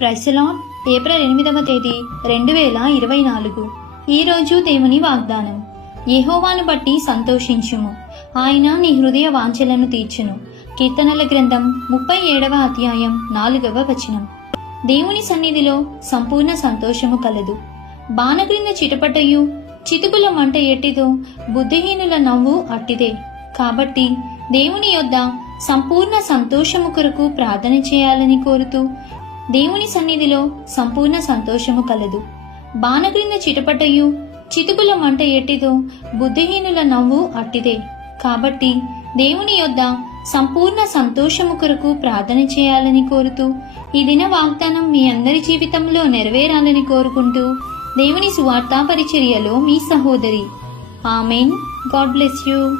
ప్రైసలాన్ April ఎనిమిదవ తేదీ రెండు వేల ఇరవై నాలుగు. ఈరోజు దేవుని వాగ్దానం. యహోవాను బట్టి సంతోషించుము. ఆయన నీ హృదయ వాంఛలను తీర్చును. కీర్తనల గ్రంథం ముప్పై ఏడవ అధ్యాయం నాలుగవ వచనం. దేవుని సన్నిధిలో సంపూర్ణ సంతోషము కలదు. బాణక్రింద చిటపటయు చితుకుల మంట ఎట్టిదో బుద్ధిహీనుల నవ్వు అట్టిదే. కాబట్టి దేవుని యొద్ద సంపూర్ణ సంతోషము కొరకు ప్రార్థన చేయాలని కోరుతూ దేవుని సన్నిధిలో సంపూర్ణ సంతోషము కలదు. బాణగ్రింద చిటపటయు చితుకుల మంట ఎట్టిదో బుద్ధిహీనుల నవ్వు అట్టిదే. కాబట్టి దేవుని యొద్ద సంపూర్ణ సంతోషము కొరకు ప్రార్థన చేయాలని కోరుతూ ఈ దిన వాగ్దానం మీ అందరి జీవితంలో నెరవేరాలని కోరుకుంటూ దేవుని సువార్తా పరిచర్యలో మీ సహోదరి. ఆమెన్. God bless you.